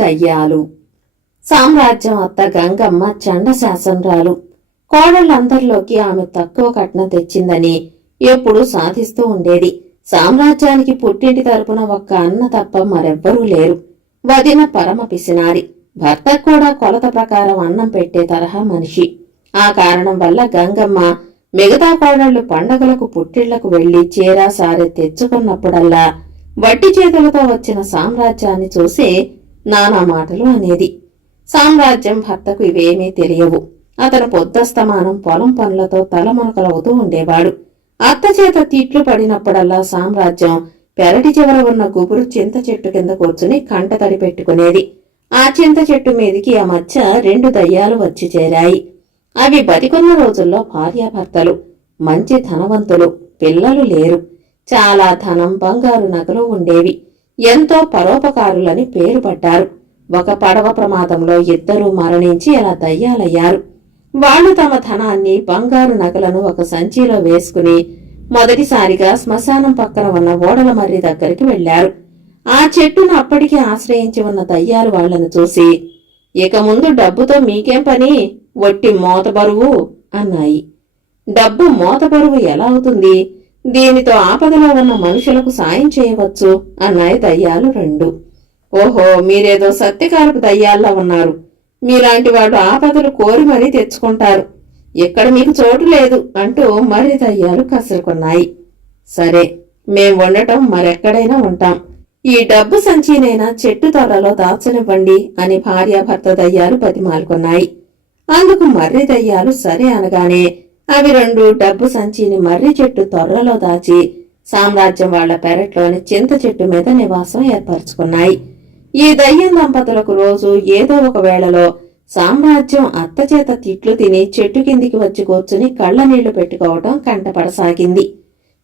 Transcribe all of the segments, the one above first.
దయ్యాలు. సామ్రాజ్యం అత్త గంగమ్మ చండశాసనరాలు. కోడళ్ళందరిలోకి ఆమె తక్కువ కట్నం తెచ్చిందని ఎప్పుడూ సాధిస్తూ ఉండేది. సామ్రాజ్యానికి పుట్టింటి తరపున ఒక్క అన్న తప్ప మరెవ్వరూ లేరు. వదిన పరమ పిసినారి. భర్తకు కూడా కొలత ప్రకారం అన్నం పెట్టే తరహా మనిషి. ఆ కారణం వల్ల గంగమ్మ మిగతా కోడళ్లు పండగలకు పుట్టిళ్లకు వెళ్లి చీరా సారె తెచ్చుకున్నప్పుడల్లా వట్టి చేతులతో వచ్చిన సామ్రాజ్యాన్ని చూసి నానా మాటలు అనేది. సామ్రాజ్యం భర్తకు ఇవేమీ తెలియవు. అతను పొద్దస్తమానం పొలం పనులతో తలమునకలవుతూ ఉండేవాడు. అత్త చేత తిట్లు పడినప్పుడల్లా సామ్రాజ్యం పెరటి చివర ఉన్న గుబురు చింత చెట్టు కింద కూర్చుని కంటతడి పెట్టుకునేది. ఆ చింత చెట్టు మీదికి ఆ మధ్య 2 దయ్యాలు వచ్చి చేరాయి. అవి బతికున్న రోజుల్లో భార్యాభర్తలు. మంచి ధనవంతులు. పిల్లలు లేరు. చాలా ధనం, బంగారు నగలు ఉండేవి. ఎంతో పరోపకారులని పేరు పడ్డారు. ఒక పడవ ప్రమాదంలో 2 మరణించి అలా దయ్యాలయ్యారు. వాళ్లు తమ ధనాన్ని, బంగారు నగలను ఒక సంచిలో వేసుకుని మొదటిసారిగా శ్మశానం పక్కన ఉన్న ఓడల మర్రి దగ్గరికి వెళ్లారు. ఆ చెట్టును అప్పటికి ఆశ్రయించి ఉన్న దయ్యాలు వాళ్లను చూసి, ఇక ముందు డబ్బుతో మీకేం పని, వట్టి మోతబరువు అన్నాయి. డబ్బు మోతబరువు ఎలా అవుతుంది? దీనితో ఆపదలో ఉన్న మనుషులకు సాయం చేయవచ్చు అన్నాయి దయ్యాలు 2. ఓహో, మీరేదో సత్యకాలపు దయ్యాల్లా ఉన్నారు. మీలాంటి వాడు ఆపదలు కోరి మరీ తెచ్చుకుంటారు. ఇక్కడ మీకు చోటు లేదు అంటూ మరి దయ్యాలు కసురుకున్నాయి. సరే, మేం ఉండటం మరెక్కడైనా ఉంటాం. ఈ డబ్బు సంచినైనా చెట్టు తొర్రలో దాచనివ్వండి అని భార్యాభర్త దయ్యాలు బతిమాలుకున్నాయి. అందుకు మర్రి దయ్యాలు సరే అనగానే అవి 2 డబ్బు సంచిని మర్రి చెట్టు తొర్రలో దాచి సామ్రాజ్యం వాళ్ల పెరట్లోని చింత చెట్టు మీద నివాసం ఏర్పరచుకున్నాయి. ఈ దయ్యం దంపతులకు రోజు ఏదో ఒక వేళలో సామ్రాజ్యం అత్తచేత తిట్లు తిని చెట్టు కిందికి వచ్చి కూర్చుని కళ్ల నీళ్లు పెట్టుకోవటం కంటపడసాగింది.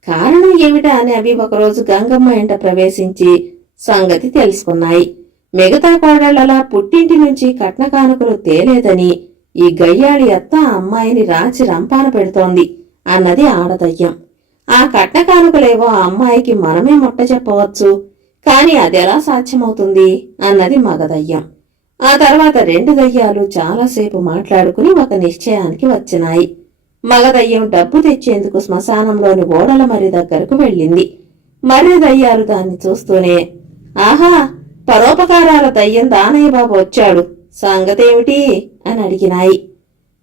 కారణం ఏమిటా అని అవి ఒకరోజు గంగమ్మ ఇంట ప్రవేశించి సంగతి తెలుసుకున్నాయి. మిగతా కోడళ్లలా పుట్టింటి నుంచి కట్న కానుకలు తేలేదని ఈ గయ్యాళి అత్త అమ్మాయిని రాచి రంపాన పెడుతోంది అన్నది ఆడదయ్యం. ఆ కట్న కానుకలేవో ఆ అమ్మాయికి మనమే ముట్ట చెప్పవచ్చు, కాని అదెలా సాధ్యమవుతుంది అన్నది మగదయ్యం. ఆ తర్వాత 2 దయ్యాలు చాలాసేపు మాట్లాడుకుని ఒక నిశ్చయానికి వచ్చినాయి. మగదయ్యం డబ్బు తెచ్చేందుకు శ్మశానంలోని ఓడల మర్రి దగ్గరకు వెళ్ళింది. మర్రి దయ్యాలు దాన్ని చూస్తూనే, ఆహా, పరోపకారాల దయ్యం దానయ్య బాబు వచ్చాడు, సంగతేమిటి అని అడిగినాయి.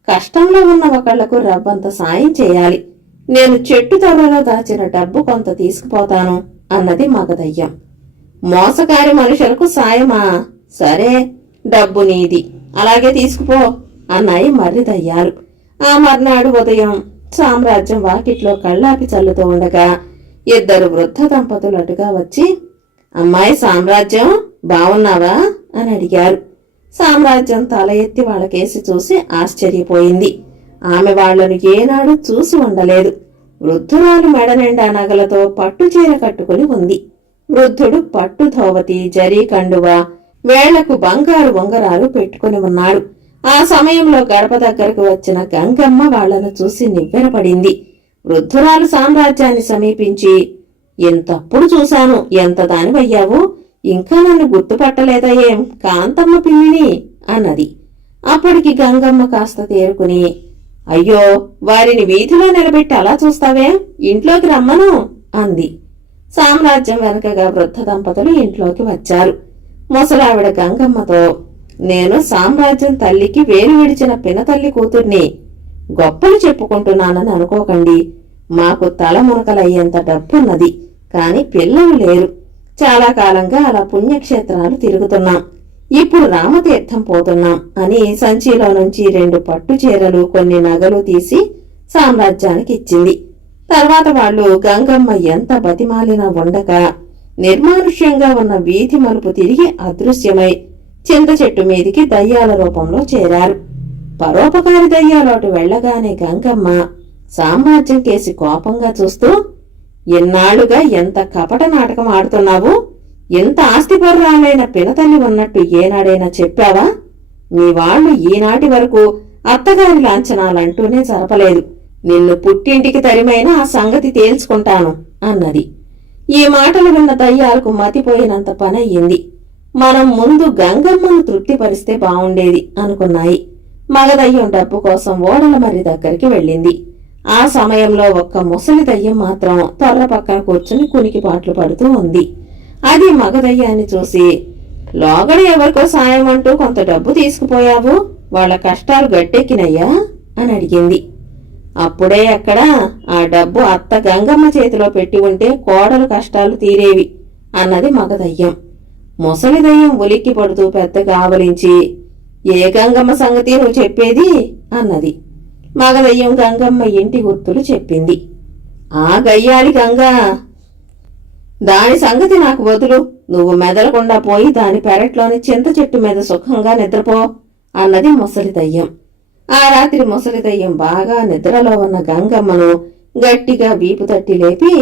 కష్టంలో ఉన్న ఒకళ్లకు రవ్వంత సాయం చేయాలి. నేను చెట్టు తొర్రలో దాచిన డబ్బు కొంత తీసుకుపోతాను అన్నది మగదయ్యం. మోసకారి మనుషులకు సాయమా? సరే, డబ్బు నీది, అలాగే తీసుకుపో అన్నాయి మర్రి దయ్యాలు. ఆ మర్నాడు ఉదయం సామ్రాజ్యం వాకిట్లో కళ్ళాపి చల్లుతూ ఉండగా 2 వృద్ధ దంపతులు అటుగా వచ్చి, అమ్మాయి సామ్రాజ్యం, బావున్నావా అని అడిగారు. సామ్రాజ్యం తల ఎత్తి వాళ్ళకేసి చూసి ఆశ్చర్యపోయింది. ఆమె వాళ్లను ఏనాడు చూసి ఉండలేదు. వృద్ధురాలు మెడ నిండా నగలతో పట్టు చీర కట్టుకుని ఉంది. వృద్ధుడు పట్టు ధోవతి, జరీ కండువ, వేళ్లకు బంగారు ఉంగరాలు పెట్టుకుని ఉన్నాడు. ఆ సమయంలో గడప దగ్గరకు వచ్చిన గంగమ్మ వాళ్లను చూసి నివ్వెరపడింది. వృద్ధురాలు సామ్రాజ్యాన్ని సమీపించి, ఎంతప్పుడు చూశాను, ఎంత దానివయ్యావు, ఇంకా నన్ను గుర్తుపట్టలేదా ఏం, కాంతమ్మ పిల్లిని అన్నది. అప్పటికి గంగమ్మ కాస్త తేరుకుని, అయ్యో, వారిని వీధిలో నిలబెట్టి అలా చూస్తావే, ఇంట్లోకి రమ్మను అంది. సామ్రాజ్యం వెనకగా వృద్ధ దంపతులు ఇంట్లోకి వచ్చారు. ముసలావిడ గంగమ్మతో, నేను సామ్రాజ్యం తల్లికి వేలు విడిచిన పినతల్లి కూతుర్ని. గొప్పలు చెప్పుకుంటున్నానని అనుకోకండి. మాకు తల మునకలయ్యేంత డబ్బున్నది, కాని పిల్లలు లేరు. చాలా కాలంగా అలా పుణ్యక్షేత్రాలు తిరుగుతున్నాం. ఇప్పుడు రామతీర్థం పోతున్నాం అని సంచిలో నుంచి 2 పట్టు చీరలు, కొన్ని నగలు తీసి సామ్రాజ్యానికి ఇచ్చింది. తర్వాత వాళ్లు గంగమ్మ ఎంత బతిమాలినా ఉండక నిర్మానుష్యంగా ఉన్న వీధి మలుపు తిరిగి అదృశ్యమై చింత చెట్టు మీదికి దయ్యాల రూపంలో చేరారు. పరోపకారి దయ్యాలు అటు వెళ్లగానే గంగమ్మ సామ్రాజ్యం కేసి కోపంగా చూస్తూ, ఎన్నాళ్లుగా ఎంత కపట నాటకం ఆడుతున్నావు? ఎంత ఆస్తిపరురాలైన పినతల్లి ఉన్నట్టు ఏనాడైనా చెప్పావా? మీ వాళ్లు ఈనాటి వరకు అత్తగారి లాంఛనాలంటూనే జరపలేదు. నిన్ను పుట్టింటికి తరిమైనా ఆ సంగతి తేల్చుకుంటాను అన్నది. ఈ మాటలు విన్న దయ్యాలకు మతిపోయినంత పనయ్యింది. మనం ముందు గంగమ్మను తృప్తిపరిస్తే బావుండేది అనుకున్నాయి. మగదయ్యం డబ్బు కోసం ఓడల మర్రి దగ్గరికి వెళ్ళింది. ఆ సమయంలో ఒక్క ముసలి దయ్యం మాత్రం తొర్ర పక్కన కూర్చుని కునికిపాట్లు పడుతూ ఉంది. అది మగదయ్యాన్ని చూసి, లోగడ ఎవరికో సాయం అంటూ కొంత డబ్బు తీసుకుపోయావు, వాళ్ళ కష్టాలు గట్టెక్కినయ్యా అని అడిగింది. అప్పుడే అక్కడ ఆ డబ్బు అత్త గంగమ్మ చేతిలో పెట్టి ఉంటే కోడలు కష్టాలు తీరేవి అన్నది మగదయ్యం. ముసలి దయ్యం ఉలిక్కి పడుతూ పెద్దగా ఆవలించి, ఏ గంగమ్మ సంగతి నువ్వు చెప్పేది అన్నది. మగదయ్యం గంగమ్మ ఇంటి గుర్తులు చెప్పింది. ఆ గయ్యాలి గంగ, దాని సంగతి నాకు వదులు, నువ్వు మెదలకుండా పోయి దాని పెరట్లోని చింత చెట్టు మీద సుఖంగా నిద్రపో అన్నది ముసలి దయ్యం. ఆ రాత్రి ముసలి దయ్యం బాగా నిద్రలో ఉన్న గంగమ్మను గట్టిగా వీపు తట్టి లేపి,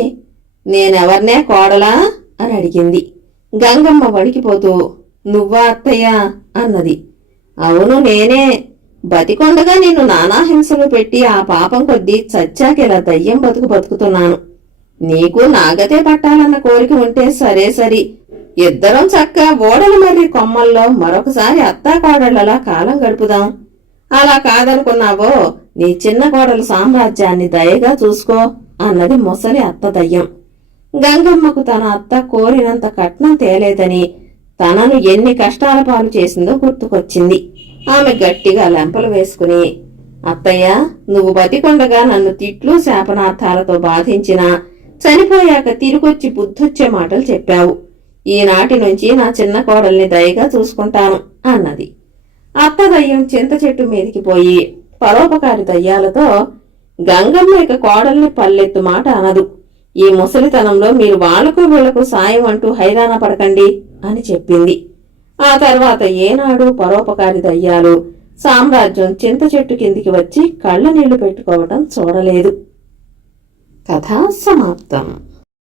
నేనెవర్నే కోడలా అని అడిగింది. గంగమ్మ వణికిపోతూ, నువ్వా అత్తయ్య అన్నది. అవును నేనే, బతికొండగా నిన్ను నానా హింసలు పెట్టి ఆ పాపం కొద్దీ చచ్చాకెలా దయ్యం బతుకుతున్నాను. నీకు నాగతే పట్టాలన్న కోరిక ఉంటే సరే సరి, ఇద్దరం చక్క ఓడల మర్రి కొమ్మల్లో మరొకసారి అత్తా కోడళ్లలా కాలం గడుపుదాం. అలా కాదనుకున్నావో నీ చిన్న కోడలు సామ్రాజ్యాన్ని దయగా చూసుకో అన్నది ముసలి అత్త దయ్యం. గంగమ్మకు తన అత్త కోరినంత కట్నం తేలేదని, తనను ఎన్ని కష్టాల పాలు చేసిందో గుర్తుకొచ్చింది. ఆమె గట్టిగా లెంపలు వేసుకుని, అత్తయ్య, నువ్వు బతికొండగా నన్ను తిట్లు శాపనార్థాలతో బాధించినా చనిపోయాక తిరిగొచ్చి బుద్ధొచ్చే మాటలు చెప్పావు. ఈనాటి నుంచి నా చిన్న కోడల్ని దయగా చూసుకుంటాను అన్నది. అత్త దయ్యం చింత చెట్టు మీదికి పోయి పరోపకారి దయ్యాలతో, గంగమ్మ ఇక కోడల్ని పల్లెత్తు మాట అనదు. ఈ ముసలితనంలో మీరు వాళ్లకు వీళ్లకు సాయం అంటూ హైరాణ పడకండి అని చెప్పింది. ఆ తర్వాత ఏనాడు పరోపకారి దయ్యాలు సామ్రాజ్యం చింత చెట్టు కిందికి వచ్చి కళ్ళ నీళ్లు పెట్టుకోవటం చూడలేదు. కథ సమాప్తం.